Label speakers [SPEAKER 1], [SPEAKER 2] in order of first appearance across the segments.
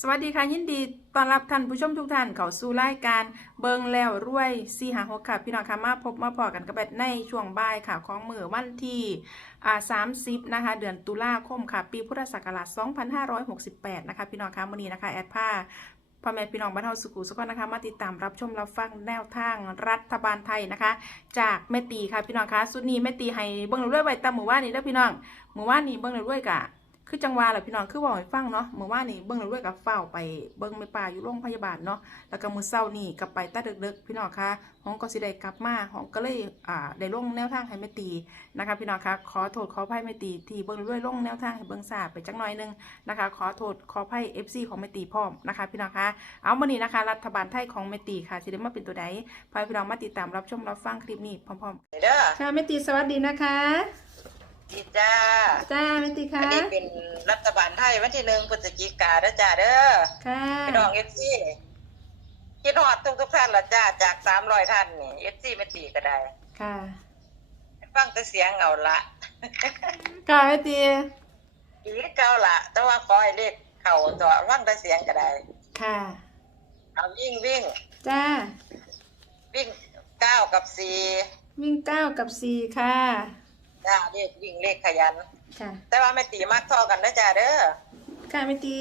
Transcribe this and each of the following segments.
[SPEAKER 1] สวัสดีค่ะ ยินดีต้อนรับท่านผู้ชมทุกท่านเข้าสู่รายการเบิงแล้วรวยซีหาหกค่ะ พี่น้องค่ะมาพบมาพอกันกับแบบในช่วงบ่ายค่ะของมือวันที่30นะคะ เดือนตุลาคมค่ะ ปีพุทธศักราช2568 นะคะ พี่น้องค่ะมื้อนี้นะคะ แอดผ้าพ่อแม่พี่น้องบ้านเฮาสุขุสุขนะคะมาติดตามรับชมรับฟังแนวทางรัฐบาลไทยนะคะ จากแม่ตีค่ะพี่น้องคะสุดนี้แม่ตีให้เบิ่งแล้วรวยไว้ตามหมู่ว่านนี้เด้อพี่น้องหมู่ว่านนี้เบิ่งแล้วรวยกะ คือจังหวะแหละพี่น้องคือบอกให้ฟังเนาะเมื่อวานนี่เบิ้งแล้วด้วยกับเฝ้าไปเบิ้งไม่ป่าอยู่โรงพยาบาลเนาะแล้วก็มื้อเช้านี่กลับไปตาเด็กๆพี่น้องคะห้องก็สิได้กลับมาห้องก็เลยอ่าได้ลงแนวทางให้แม่ตีนะคะ พี่น้องคะขอโทษขออภัยแม่ตีที่เบิ้งแล้วด้วยลงแนวทางให้เบิ้งซาไปจักหน่อยหนึงนะคะ ขอโทษขออภัย FC ของแม่ตีพร้อมนะคะ พี่น้องคะเอามื้อนี้นะคะ รัฐบาลไทยของแม่ตีค่ะสิได้มาเป็นตัวใดพาพี่น้องมาติดตามรับชมรับฟังคลิปนี้พร้อม
[SPEAKER 2] เด้อ
[SPEAKER 1] ๆค่ะแม่ตีสวัสดีนะคะ
[SPEAKER 2] ดีจ้า
[SPEAKER 1] จ้าแม่ตี
[SPEAKER 2] อั
[SPEAKER 1] ค่ะ
[SPEAKER 2] นนี้เป็นรัฐบาลไทยวันที่หนึ่งพฤศจิกาเด้อจ้าเด้อ
[SPEAKER 1] ค่ะ
[SPEAKER 2] พี่น้องเอฟซีคิดฮอดทุกทุกๆท่านละจ้าจากสามร้อยท่านนี่เอฟซีไม่ตีก็ได้
[SPEAKER 1] ค่ะ
[SPEAKER 2] ฟังแต่เสียงเอาละ
[SPEAKER 1] ค่ะแม่ตี
[SPEAKER 2] อีเก่าละแต่ว่าขอให้เลขเข่าต่อฟังแต่เสียงก็ได้
[SPEAKER 1] ค่ะ
[SPEAKER 2] เอาวิ่งวิ่ง
[SPEAKER 1] จ้า
[SPEAKER 2] วิ่งเก้ากับสี่
[SPEAKER 1] วิ่งเก้ากับสี่ค่ะ
[SPEAKER 2] จ้าเลขวิ่งเลขขยัน
[SPEAKER 1] ค่ะ
[SPEAKER 2] แต่ว่าไม่ตีมักเท่ากันนะจ้าเด้อ
[SPEAKER 1] ค่ะไม่ตี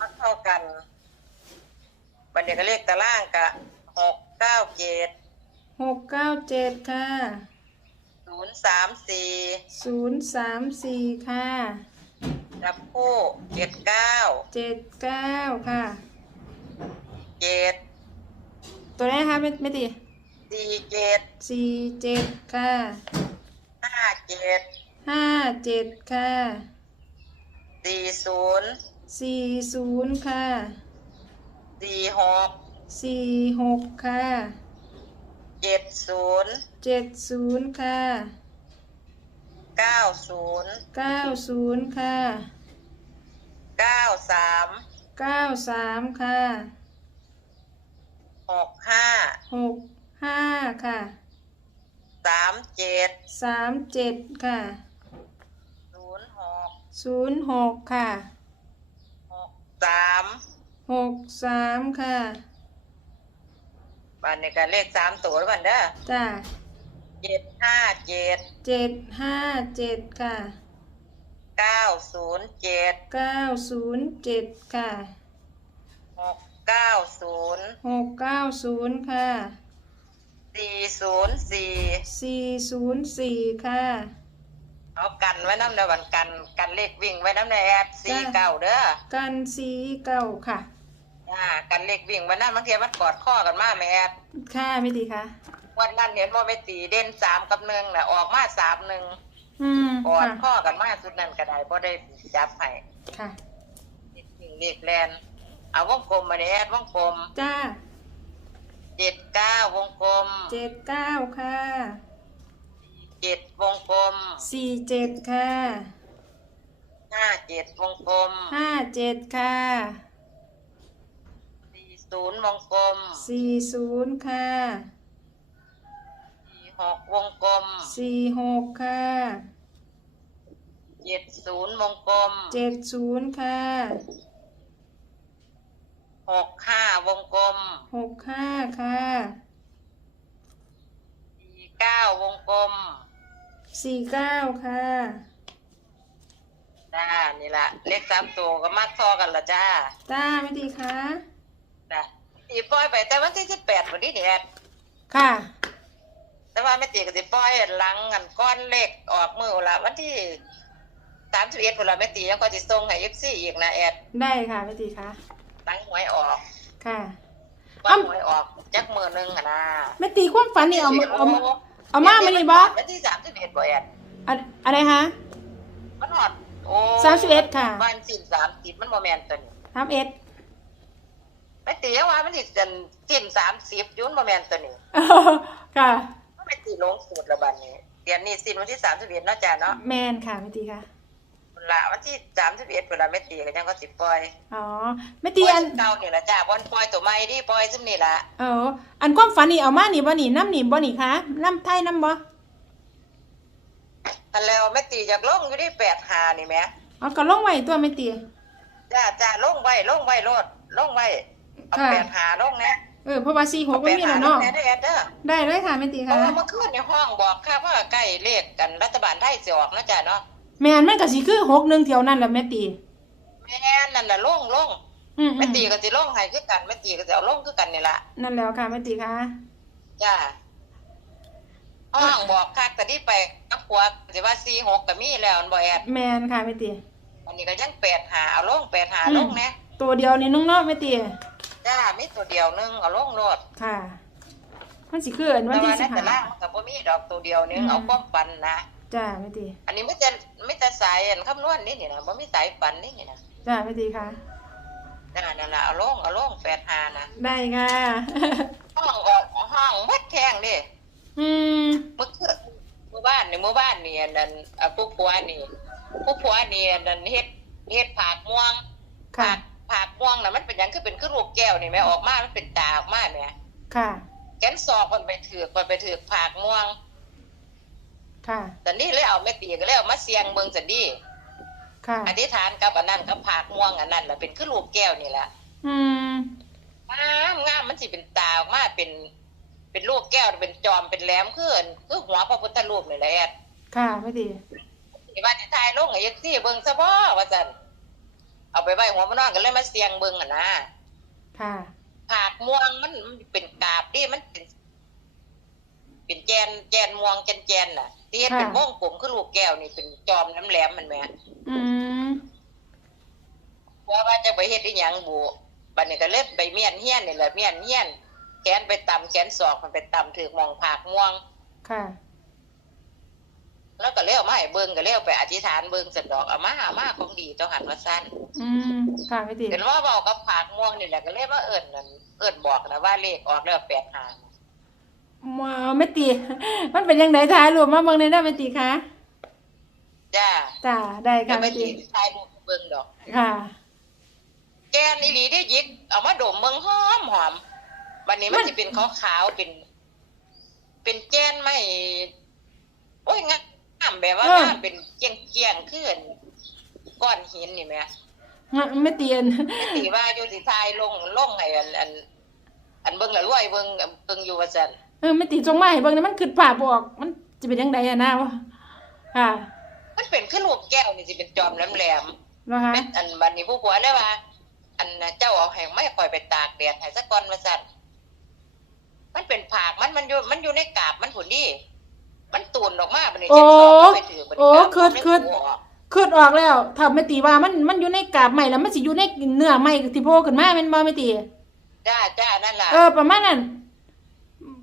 [SPEAKER 2] มักเท่ากันบันเดียก็เลขตารางกะหกเก้าเจ็ด
[SPEAKER 1] หกเก้าเจ็ดค่ะ
[SPEAKER 2] ศูนย์สามสี่
[SPEAKER 1] ศูนย์สามสี่ค่ะ
[SPEAKER 2] จับคู่เจ็ดเก้า
[SPEAKER 1] เจ็ดเก้าค่ะ
[SPEAKER 2] เจ็ด
[SPEAKER 1] ตัวนี้นะคะไม่ไม่ตี
[SPEAKER 2] สี่เจ็ด
[SPEAKER 1] สี่เจ็ดค่ะ
[SPEAKER 2] ห้าเจ็ด
[SPEAKER 1] ห้าเจ็ดค่ะ
[SPEAKER 2] สี่ศูนย์
[SPEAKER 1] สี่ศูนย์ค่ะ
[SPEAKER 2] สี่หก
[SPEAKER 1] สี่หกค่ะ
[SPEAKER 2] เจ็ดศูนย์
[SPEAKER 1] เจ็ดศูนย์ค่ะ
[SPEAKER 2] เก้าศูนย์
[SPEAKER 1] เก้าศูนย์ค่ะ
[SPEAKER 2] เก้าสาม
[SPEAKER 1] เก้าสามค่ะ
[SPEAKER 2] หกห้า
[SPEAKER 1] หกห้าค่ะ
[SPEAKER 2] สามเจ็ด
[SPEAKER 1] สามเจ็ดค่ะ
[SPEAKER 2] ศูนย์หก
[SPEAKER 1] ศูนย์หกค่ะ
[SPEAKER 2] หกสาม
[SPEAKER 1] หกสามค่ะ
[SPEAKER 2] บันนี้ก็เลขสามตัวแล้วกันเด้อ
[SPEAKER 1] จ้า
[SPEAKER 2] เจ็ดห้าเจ็ด
[SPEAKER 1] เจ็ดห้าเจ็ดค่ะ
[SPEAKER 2] เก้าศูนย์เจ็ด
[SPEAKER 1] เก้าศูนย์เจ็ดค่ะ
[SPEAKER 2] หกเก้าศูนย์
[SPEAKER 1] หกเก้าศูนย์ค่ะ
[SPEAKER 2] สี่ศูนย์สี่
[SPEAKER 1] สี่ศูนย์สี่ค่ะ
[SPEAKER 2] เอากันไว้น้ำเดียวกันกันกันเลขวิ่งไว้น้ำในแอดสี่เก้าเด้อ
[SPEAKER 1] กันสีเก้าค่ะ
[SPEAKER 2] อ่ากันเลขวิ่งไว้นั่นบางทีมันกอดข้อกันมาแม่แอด
[SPEAKER 1] ค่ะไม่ดีค่ะ
[SPEAKER 2] วันนั้นเห็นว่าไม่ตีเด่นสามกับหนึ่งน่ะออกมาสามหนึ่ง
[SPEAKER 1] อืม
[SPEAKER 2] กอด
[SPEAKER 1] ค่ะ
[SPEAKER 2] ข้อกันมาสุดนั้นก็ได้เพราะได้จับให้
[SPEAKER 1] ค่ะ
[SPEAKER 2] เลขวิ่งเลขแลนเอาวงกลมมาในแอดวงกลม
[SPEAKER 1] จ้า
[SPEAKER 2] เจ็ดเก้าวงกลม
[SPEAKER 1] เจ็ดเก้าค่ะ
[SPEAKER 2] เจ็ดวงกลม
[SPEAKER 1] สี่เจ็ดค่ะ
[SPEAKER 2] ห้าเจ็ดวงกลม
[SPEAKER 1] ห้าเจ็ดค่ะ
[SPEAKER 2] สี่ศูนย์วงกลม
[SPEAKER 1] สี่ศูนย์ค่ะ
[SPEAKER 2] สี่หกวงกลม
[SPEAKER 1] สี่หกค่ะ
[SPEAKER 2] เจ็ดศูนย์วงกลม
[SPEAKER 1] เจ็ดศูนย์ค่ะ
[SPEAKER 2] หกห้าวงกลม
[SPEAKER 1] หกห้าค่ะ
[SPEAKER 2] สี่เก้าวงกลม
[SPEAKER 1] สี่เก้าค่ะ
[SPEAKER 2] จ้านี่ละเลขสามตัวก็มักทอกันละจ้า
[SPEAKER 1] จ้าไม่ดีค่ะ
[SPEAKER 2] จ้ะตีปล่อยไปแต่วันที่สิบแปดวันนี้เนี่ย
[SPEAKER 1] ค่ะ
[SPEAKER 2] แต่ว่าไม่ตีก็สิปล่อยหลังกันก้อนเลขออกมือละวันที่สามสิบเอ็ดพุ่นละไม่ตียังก็จะส่งให้เอฟซีอีกนะแอด
[SPEAKER 1] ได้ค่ะไม่ดีค่ะ
[SPEAKER 2] หลังหวยออก
[SPEAKER 1] ค่ะ
[SPEAKER 2] ก้อนหวยออกจักมือหนึงอะนะ
[SPEAKER 1] ไม่ตีความฝันนี่เอามาเอามาเอามามานี่บอ
[SPEAKER 2] วันที่สามสิบเอ็ดบ่แอด
[SPEAKER 1] อะอะไรคะ
[SPEAKER 2] มันหอดโอ้
[SPEAKER 1] สามสิบเอ็ดค่ะ
[SPEAKER 2] วันสิ้นสามสิบมันโมแมนตัวนี้
[SPEAKER 1] ทำเอ็ด
[SPEAKER 2] ไม่ตีว่ามันสิจนสิ้นสามสิบยุนโมแมนตัวนี้
[SPEAKER 1] ค่ะ
[SPEAKER 2] ไม่ตีลงสูตรละบันนี้เดือนนี้สิ้นวันที่สามสิบเอ็ดเนาะจ้าเนาะ
[SPEAKER 1] แมนค่ะไม่ตีค่ะ
[SPEAKER 2] ละวันที่สามสิบเอ็ดเวลาไม่ตีก็ยังก็สิปล่อย
[SPEAKER 1] อ๋อไม่
[SPEAKER 2] ป
[SPEAKER 1] ตี
[SPEAKER 2] ล่อย
[SPEAKER 1] อัน
[SPEAKER 2] เก่านี่ละจ้าบอลปล่อยตัวใหม่ดิปล่อยซึ่งนี่ละ
[SPEAKER 1] เอออันความฝันนี่เอามานี่บ่นี่น้ำนี่บ่นี่คะน้ำไทยน้ำบ่
[SPEAKER 2] อันแล้วไม่ตีจากลงอยู่ที่แปดหานี่แหม่
[SPEAKER 1] เอาก็ลงไว้ตัวไม่ตี
[SPEAKER 2] จ้าจ้าลงไว้ลงไว้โลดลงไว้เอา
[SPEAKER 1] ค่ะ
[SPEAKER 2] แปดหาลงนะ
[SPEAKER 1] เออเพราะว่าสี่หก
[SPEAKER 2] เอา
[SPEAKER 1] ไม่
[SPEAKER 2] แปด
[SPEAKER 1] มี
[SPEAKER 2] หา
[SPEAKER 1] แล้ว
[SPEAKER 2] ลง
[SPEAKER 1] เนาะ
[SPEAKER 2] นะได้อแอดเด้อ
[SPEAKER 1] ได้เลยค่ะแม่ตี
[SPEAKER 2] เพ
[SPEAKER 1] ค่ะ
[SPEAKER 2] ราะว่าเมื่อคืนในห้องบอกค่ะว่าใกล้เลขกันรัฐบาลไทยสิออกนะจ้าเนาะ
[SPEAKER 1] แม่นมันก็สิคือหกหนึ่งเที่ยวนั่นแหละแม่ตี
[SPEAKER 2] แม่นนั่นน่ะลงลง
[SPEAKER 1] อืม
[SPEAKER 2] แม่ตีก็สิลงให้คือกันแม่ตีก็สิเอาลงคือกันนี่ล่ะ
[SPEAKER 1] นั่นแล้วค่ะแม่ตีค่ะ
[SPEAKER 2] จ้าห้องบอกคักแต่ที่ไปกับผัวสิว่า4 6ก็มีแล้วอันบ่แอด
[SPEAKER 1] แมนค่ะแม่ตี
[SPEAKER 2] อันนี้ก็ยัง8หาเอาลง8หา
[SPEAKER 1] อืม
[SPEAKER 2] ลงนะ
[SPEAKER 1] ตัวเดียวนี่น้องเนาะแม่ตี
[SPEAKER 2] จ้ามีตัวเดียวหนึงเอาลงโลด
[SPEAKER 1] ค่ะ มันสิคืออันวัน
[SPEAKER 2] แต่
[SPEAKER 1] ที่
[SPEAKER 2] ว่า
[SPEAKER 1] สิ
[SPEAKER 2] ใน
[SPEAKER 1] บ
[SPEAKER 2] ตา
[SPEAKER 1] ห้า
[SPEAKER 2] รางมันก็บ่มีดอกตัวเดียวหนึง
[SPEAKER 1] อืม
[SPEAKER 2] เอาความปันนะ
[SPEAKER 1] จ้าแม่ตี
[SPEAKER 2] อันนี้ไม่จะไม่จะสายอันคำนวณนี่นี่นะบ่มีสายปันนี่นี่นะ
[SPEAKER 1] จ้าแม่ตีค่ะ
[SPEAKER 2] นั่นนั่นล่ะเอาลงเอาลงแปดหานะ
[SPEAKER 1] ได้ค่ะ
[SPEAKER 2] ห้องออกห้องวัดแทงดิ
[SPEAKER 1] อืม
[SPEAKER 2] เมื่อคืนเมื่อบ้านนี่เมื่อบ้านนี่อันนั่นอะผู้ผัวนี่ผู้ผัวนี่อันนั่นเฮ็ดเฮ็ดผากม่วง
[SPEAKER 1] ค่ะ
[SPEAKER 2] ผากผากม่วงน่ะมันเป็นหยังคือเป็นคือลูกแก้วนี่แม่ออกมามันเป็นตาออกมาแม่
[SPEAKER 1] ค่ะ
[SPEAKER 2] แกนสอบมันไปถือกมันไปถือกผากม่วง
[SPEAKER 1] ค่ะ
[SPEAKER 2] แต่นี่เลยเอาแม่ตีก็เลยเอามาเสียงเบิ่งซะดิ
[SPEAKER 1] ค่ะ
[SPEAKER 2] อธิษฐานกับอันนั้นกับผากม่วงอันนั้นน่ะเป็นคือลูกแก้วนี่แหละ
[SPEAKER 1] อืม
[SPEAKER 2] งามงามมันสิเป็นตาออกมาเป็น เป็นลูกแก้วเป็นจอมเป็นแหลมคืออันคือหัวพระพุทธรูปนี่แหละแอด
[SPEAKER 1] ค่ะแม่ตี
[SPEAKER 2] ที่ว่าที่ทายลงไอ้ยักซี่เบิ่งซะบ่ว่าซั่นเอาไปไว้หัวมันนอนก็เลยมาเสียงเบิ่งอะนะ
[SPEAKER 1] ค่ะ
[SPEAKER 2] ผากม่วงมันมันเป็นกาบดิมันเป็น เป็นแกนแกนม่วงแกนแกนน่ะที่เฮ็ดเป็นวงกลมคือลูกแก้วนี่เป็นจอมน้ำแหลมมันแหม่
[SPEAKER 1] อืม
[SPEAKER 2] ว่าว่าจะไปเฮ็ดอีหยังบุบัดนี้ก็เลยไปเมียนเฮียนนี่แหละเมียนเฮียนแขนไปต่ำแขนศอกมันไปต่ำถือมองผากม่วง
[SPEAKER 1] ค่ะ
[SPEAKER 2] แล้วก็เลี้ยวมาให้เบิ่งก็เลี้ยวไปอธิษฐานเบิ่งสันดอกเอามาเอามาของดีเจ้าหันว่าสั้น
[SPEAKER 1] อืมค่ะแม่ตี
[SPEAKER 2] เห็นว่าเว้ากับผากม่วงนี่แหละก็เลยว่าเอิ้นนั่นเอิ้นบอกนะว่าเลขออกแล้วแปดหาง
[SPEAKER 1] มาแม่ตี มันเป็นยังไงท้ายรวมมาเบิ่งในได้แม่ตีคะ
[SPEAKER 2] จ้า
[SPEAKER 1] จ้าได้
[SPEAKER 2] ก็
[SPEAKER 1] ค่ะ
[SPEAKER 2] ไม่
[SPEAKER 1] แม่
[SPEAKER 2] ดี
[SPEAKER 1] ตี
[SPEAKER 2] ถ่ายรูปเบิ่งดอก
[SPEAKER 1] ค่ะ
[SPEAKER 2] แกนอีหลีได้ยิกเอามาดมเบิ่งหอมหอมบัดนี้มันสิเป็นขาวๆเป็น เป็นแกนไม่โอ้ยงามแบบว่า
[SPEAKER 1] เออ
[SPEAKER 2] งามเป็นเกี้ยงๆคืออันก้อนหินนี่แหม
[SPEAKER 1] งั้นแม่ตีอัน
[SPEAKER 2] ตีว่าอยู่สิทายลงลงไอ้อันอันอันเบิ่งละรวยเบิ่งเบิ่งอยู่ว่าซั่น
[SPEAKER 1] เออแม่ตีจงมาให้เบิ่งนี่มันขึ้นป่าบออก มันจะเป็นยังไงอะนะวะค่ะ
[SPEAKER 2] มันเป็นคือลูกแก้วนี่สิเป็นจอมแหลม
[SPEAKER 1] นะคะ
[SPEAKER 2] ๆแม่นอันบัดนี้ผู้ผัวเลยว่า อันน่ะเจ้าเอาแห้งไม่ปล่อยไปตากแดดให้สักก่อนว่าซั่นมันเป็นผากมันมันอยู่มันอยู่ในกาบมันผุนนี่มันตูนออกมาบัดนี้
[SPEAKER 1] โอ้
[SPEAKER 2] เจ็บสอบเอาไปถือบัดนี้
[SPEAKER 1] โอ้
[SPEAKER 2] กาบ
[SPEAKER 1] คือ
[SPEAKER 2] มัน
[SPEAKER 1] คือ
[SPEAKER 2] หัวออก
[SPEAKER 1] ขึ้นออกแล้วถ้าแม่ตีว่ามันมันอยู่ในกาบใหม่แล้วมันสิอยู่ในเนื้อใหม่ที่โผล่ขึ้นมาแม่นบ่แม่ตี
[SPEAKER 2] จ้าจ้านั่นล่ะ
[SPEAKER 1] เออประมาณนั้น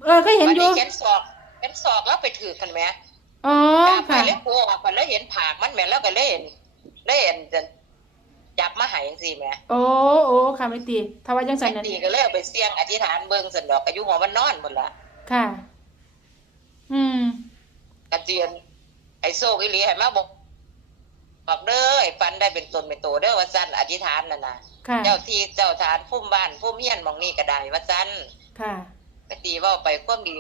[SPEAKER 1] เออเคยเห็น
[SPEAKER 2] บัด
[SPEAKER 1] อยู่
[SPEAKER 2] นี้แขนศอกแขนศอกแล้วไปถือกันแหม
[SPEAKER 1] อ๋อกา
[SPEAKER 2] บไป
[SPEAKER 1] ค่ะ
[SPEAKER 2] แล้วโผล่ออกไปแล้วเห็นผากมันแหม่แล้วก็เลยเห็นเลยเห็นจะจับมาให้จังซี่แหม
[SPEAKER 1] โอ้โอ้ค่ะแม่ตีถ้าว่าจังซั่น
[SPEAKER 2] แม่
[SPEAKER 1] นั้น
[SPEAKER 2] ตีก็เลยเอาไปเสี่ยงอธิษฐานเบิ่งสันดอกอายุหัวมันนอนหมดละ
[SPEAKER 1] ค่ะ อืม
[SPEAKER 2] กระเจียนไอ้โซกอีหลีให้มาบอกบอกเด้อไอ้ฟันได้เป็นตนเป็นโตเด้อว่าซั่นอธิษฐานนั่นน่ะ
[SPEAKER 1] ค่ะ
[SPEAKER 2] เจ้าที่เจ้าฐานพุ่มบ้านพุ่มเฮียนหมองนี่ก็ได้ว่าซั่น
[SPEAKER 1] ค่ะ
[SPEAKER 2] แม่ตีเว้าไปความดี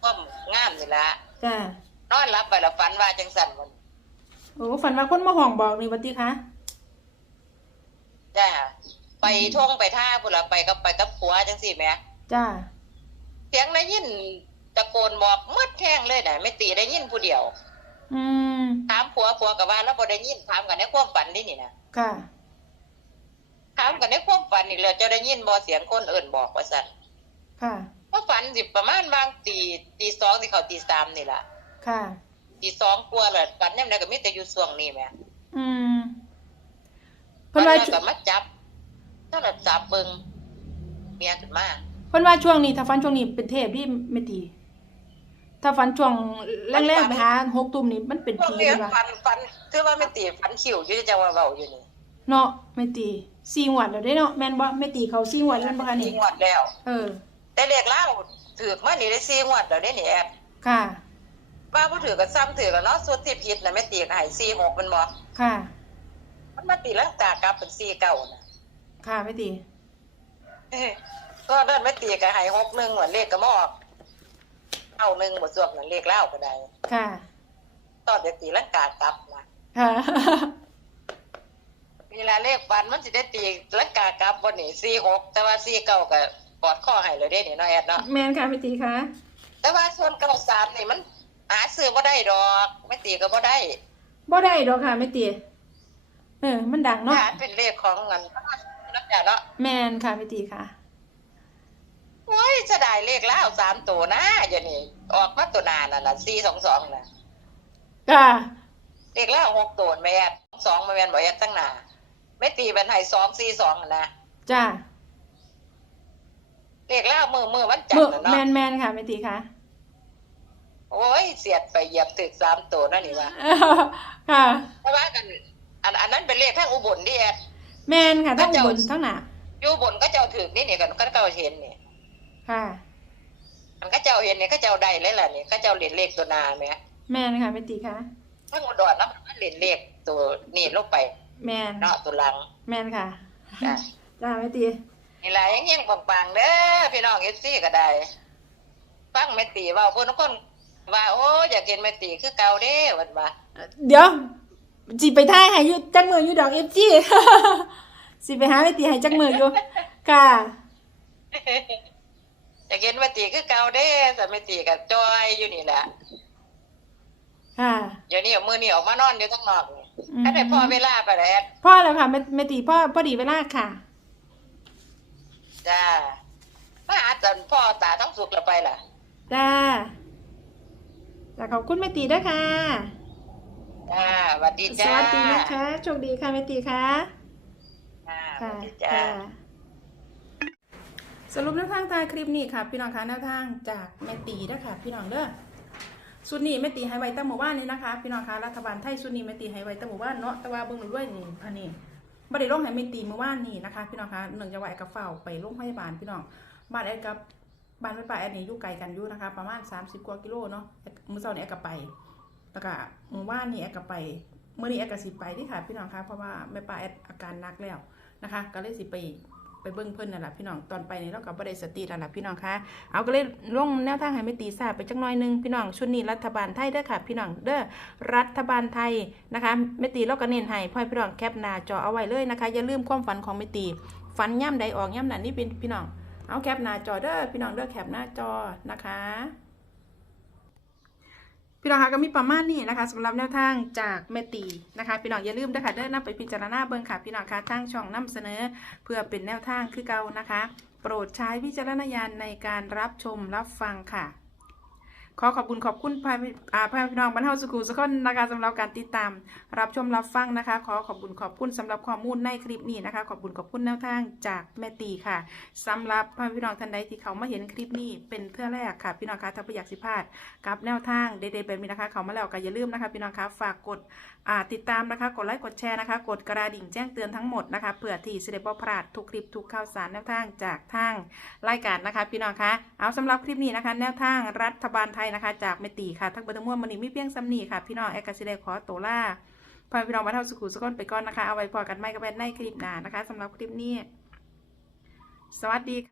[SPEAKER 2] ความงามนี่ล่ะ
[SPEAKER 1] จ้าน
[SPEAKER 2] อนหลับไปแล้วฝันว่าจังซั่นมัน
[SPEAKER 1] โอ้ฝันว่าคนมาห้องบอกนี่บัดนี้คะ
[SPEAKER 2] จ้าไปท่งไปท่าพุ่นล่ะไปกับไปกับผัวจังซี่แหม
[SPEAKER 1] จ้า
[SPEAKER 2] เสียงได้ยินตะโกนบอกมืดแห้งเลยน่ะแม่ตีได้ยินผู้เดียว
[SPEAKER 1] อืม
[SPEAKER 2] ถามผัวผัวกับว่าแล้วบ่ได้ยินถามกันในความฝันนี่นี่นะ
[SPEAKER 1] ค่ะ
[SPEAKER 2] ถามกันในความฝันนี่แล้วเจ้าได้ยินบ่เสียงคนเอิ่นบอกว่าซั่น
[SPEAKER 1] ค่ะ
[SPEAKER 2] ว่าฝันสิประมาณบางตีตีสองที่เขาตีสามนี่ล่ะ
[SPEAKER 1] ค่ะ
[SPEAKER 2] ตีสองกว่าแล้วฝันยามใดก็มีแต่อยู่ช่วงนี้แหม
[SPEAKER 1] อืม
[SPEAKER 2] เพิ่
[SPEAKER 1] เพิ่นว่า
[SPEAKER 2] แล้วก็มาจับถ้าเราจับเบิ่งเมียขึ้นมา
[SPEAKER 1] เพิ่นว่าช่วงนี้ถ้าฟันช่วงนี้เป็นเทพที่ไม่ตีถ้าฟันช่วงแรกๆไปหาหกตุ่มนี่มันเป็น
[SPEAKER 2] พวก
[SPEAKER 1] ผี
[SPEAKER 2] นี้
[SPEAKER 1] เลยว่ะ
[SPEAKER 2] ฝันฝันคือว่าไม่ตีฝันคิวอยู่ที่จะว่าเว้าอยู่นี่
[SPEAKER 1] เนาะไม่ตีสี่งวดแล้วได้เนาะแม่นบ่ไม่ตีเขาสี่งวดแล้วบ่คะ
[SPEAKER 2] สี่
[SPEAKER 1] นี่
[SPEAKER 2] งวดแล้ว
[SPEAKER 1] เออ
[SPEAKER 2] แต่เลขเล่าถือกมานี่ได้สี่งวดแล้วเด้นี่แอบ
[SPEAKER 1] ค่ะ
[SPEAKER 2] ว่าบ่ถือก็ซ้ำถือแล้วเนาะสุดที่ผิดน่ะแม่ตีก็ให้สี่หกมันบ่
[SPEAKER 1] ค่ะ
[SPEAKER 2] มันมาตีลังกากลับเป็นสี่เก้าน่ะ
[SPEAKER 1] ค่ะไม่ตี
[SPEAKER 2] เอ้ยก็เดินไม่ตีก็ให้หกหนึ่งเหมือนเลขก็มออกเก้าหนึ่งบทสวดนั่นเลขเล่าก็ได้
[SPEAKER 1] ค่ะ
[SPEAKER 2] ตอนจะตีลังกากลับนะ
[SPEAKER 1] ค่ะ
[SPEAKER 2] นี่แหละละเลขฟันมันสิได้ตีลังกากลับบ่นี่สี่หกแต่ว่าสี่เก้าก็ กอดข้อให้เลยเด้นี่เนาะแอดเนาะ
[SPEAKER 1] แมนค่ะไม่ตีค่ะ
[SPEAKER 2] แต่ว่าส่วนเก้าสามนี่มันหาซื้อบ่ได้ดอกไม่ตีก็บ่ได้
[SPEAKER 1] บ่ได้ดอกค่ะไม่ตีเออ มันดังเนาะ
[SPEAKER 2] ถ้าเป็นเลขของเงินนักจ่าเนาะ
[SPEAKER 1] แมนค่ะไม่ตีค่ะ
[SPEAKER 2] โอ้ยจะได้เลขแล้วสามตัวนะอย่านี่ออกมาตัวหนานั่นน่ะสี่สองสองน่ะ
[SPEAKER 1] ค่ะ
[SPEAKER 2] เลขแล้วหกตัวแม่นสองมาแม่นบ่แอดตั้งหนาไม่ตีเป็นให้สองสี่สองนะ
[SPEAKER 1] จ้า
[SPEAKER 2] เลขแล้วมือมือวันจัน
[SPEAKER 1] มื
[SPEAKER 2] ท
[SPEAKER 1] อ
[SPEAKER 2] ร์น่ะ
[SPEAKER 1] แม
[SPEAKER 2] เนาะ
[SPEAKER 1] นแมนค่ะไม่ตีค่ะ
[SPEAKER 2] โอ้ยเสียดไปเหยียบตึกสามตัวนั่นนี่วะ
[SPEAKER 1] ค่ะ
[SPEAKER 2] เพราะว่ากันอันอันนั้นเป็นเลขทั้งอุบลดิแอด
[SPEAKER 1] แมนค่ะทั้งอุบลทั้งหนา
[SPEAKER 2] อยู่อุบลก็เจ้าถือนี่นี่กันก็เจ้าเห็นนี่
[SPEAKER 1] ค่ะ
[SPEAKER 2] มันก็เจ้าเห็นนี่ก็เจ้าได้เลยล่ะนี่ก็เจ้าเหรียญเลขตัวหนาแหม่
[SPEAKER 1] แมนค่ะไม่ตีค่ะ
[SPEAKER 2] ทั้งอุดรแล้วมันเหรียญเลขตัวนี่ลงไป
[SPEAKER 1] แมน
[SPEAKER 2] เนาะตัวหลัง
[SPEAKER 1] แมนค่ะ
[SPEAKER 2] จ้ะ
[SPEAKER 1] จ้าไม่ตี
[SPEAKER 2] นี่แหละยังยังปังๆเด้อพี่น้องเอฟซีก็ได้ฟังแม่ตีเว่าเพิ่นคนว่าโอ้อยากกินแม่ตีคือเก่าเด้วันว่า
[SPEAKER 1] เดี๋ยวจีไปท่ายให้อยุจักมืออยู่ดอกเอฟจีสิไปหาไม่ตีให้จักมืออยู่ค่ะ
[SPEAKER 2] อยากกินแม่ตีคือเก่าเด้แต่แม่ตีก็จอยอยู่นี่แหละ
[SPEAKER 1] ค่ะ
[SPEAKER 2] เดี๋ยวนี้เอามือนี่ออกมานอนอยู่ข้างนอกนี่
[SPEAKER 1] อืม
[SPEAKER 2] ถ้าได้พอเวลาไปแล้ว
[SPEAKER 1] พ่อแล้วค่ะไม่ไม่ตีพ่อพอดีเวลาค่ะ
[SPEAKER 2] จ้ามาหาจนพ่อตาต้องสุกแล้วไปล่ะ
[SPEAKER 1] จ้าจ้าขอบคุณแม่ตีด้วยค่ะ
[SPEAKER 2] จ้าสวัสดี
[SPEAKER 1] ส
[SPEAKER 2] จ้า
[SPEAKER 1] วัสดีนะคะโชคดีค่ะแม่ตีค่ะ
[SPEAKER 2] จ้าส
[SPEAKER 1] ค่ะ
[SPEAKER 2] วัสดีจ้า
[SPEAKER 1] ค่ะสรุปแนวทางท้ายคลิปนี้ค่ะ พี่น้องคะแนวทางจากแม่ตีนะคะพี่น้องเด้อสุดนี้แม่ตีให้ไว้ตั้งหมู่บ้านนี้นะคะ พี่น้องคะรัฐบาลไทยสุดนี้แม่ตีให้ไว้ตั้งหมู่บ้านเนาะแต่ว่าเบิ่งดูด้วยนี่อันนี้ บ่ได้ลงให้ไม่ตีเมื่อวานนี้นะคะ พี่น้องคะเนื่องจากว่าแอดกับเฝ้าไปโรงพยาบาลพี่น้องบ้านแอดกับบ้านแม่ป้าแอดนี่อยู่ไกลกันอยู่นะคะ ประมาณ 30 กว่ากิโลเนาะมื้อเช้านี้แอดกับไปแล้วก็เมื่อวานนี้แอดกับไปเมื่อนี้แอดกับสิไปที่ค่ะพี่น้องคะเพราะว่าแม่ป้าแอดอาการหนักแล้วนะคะ ก็เลยสิไป ไปเบิ้งเพิ่นนั่นแหละพี่น้องตอนไปนี่เราก็บ่ได้สติแล้วล่ะพี่น้องคะเอาก็เลยลงแนวทางให้ไม่ตีทราบไปจักหน่อยนึงพี่น้องชุดนี้รัฐบาลไทยเด้อค่ะ พี่น้องเด้อรัฐบาลไทยนะคะไม่ตีเราก็เน้นให้พ่อพี่น้องแคปหน้าจอเอาไว้เลยนะคะอย่าลืมความฝันของไม่ตีฝันย่ำใดออกย่ำนั้นนี่เป็นพี่น้องเอาแคปหน้าจอเด้อพี่น้องเด้อแคปหน้าจอนะคะ พี่น้องคะก็มีประมาณนี้นะคะสำหรับแนวทางจากเมตีนะคะพี่น้องอย่าลืมนะคะเดินนำไปพิจารณาเบิ่งค่ะพี่น้องคะทางช่องนำเสนอ เพื่อเป็นแนวทางคือเก่านะคะ โปรดใช้วิจารณญาณในการรับชมรับฟังค่ะ ขอขอบคุณขอบคุณพายอ่าพายพี่น้องบรรเทาสุขุสุขคนนะคะสำหรับการติดตาม รับชมรับฟังนะคะ ขอขอบคุณขอบคุณสำหรับข้อมูลในคลิปนี้นะคะ ขอบคุณขอบคุณแนวทางจากแม่ตีค่ะสำหรับพ่อพี่น้องท่านใดที่เขามาเห็นคลิปนี้เป็นเพื่อแรกค่ะ พี่น้องคะถ้าไม่อยากสิพลาดกับแนวทางเด็ดๆแบบนี้นะคะ เขามาแล้วก็อย่าลืมนะคะ พี่น้องคะฝากกดติดตามนะคะ กดไลค์กดแชร์นะคะ กดกระดิ่งแจ้งเตือนทั้งหมดนะคะเพื่อที่จะได้บ่พลาดทุกคลิปทุกข่าวสารแนวทางจากทางรายการนะคะ พี่น้องคะเอาสำหรับคลิปนี้นะคะ แนวทางรัฐบาลไทยนะคะ จากเมตีค่ะ ทั้งเบอร์ทั้งมวลมันนี่ไม่เพียงซ้ำนี่ค่ะ พี่น้องแอกาซิเดขอตัวล่าพอพี่น้องมาเท่าสุขุสุขนไปก่อนนะคะ เอาไว้พอกันไม่กับแบนในคลิปหน้านะคะสำหรับคลิปนี้ สวัสดีค่ะ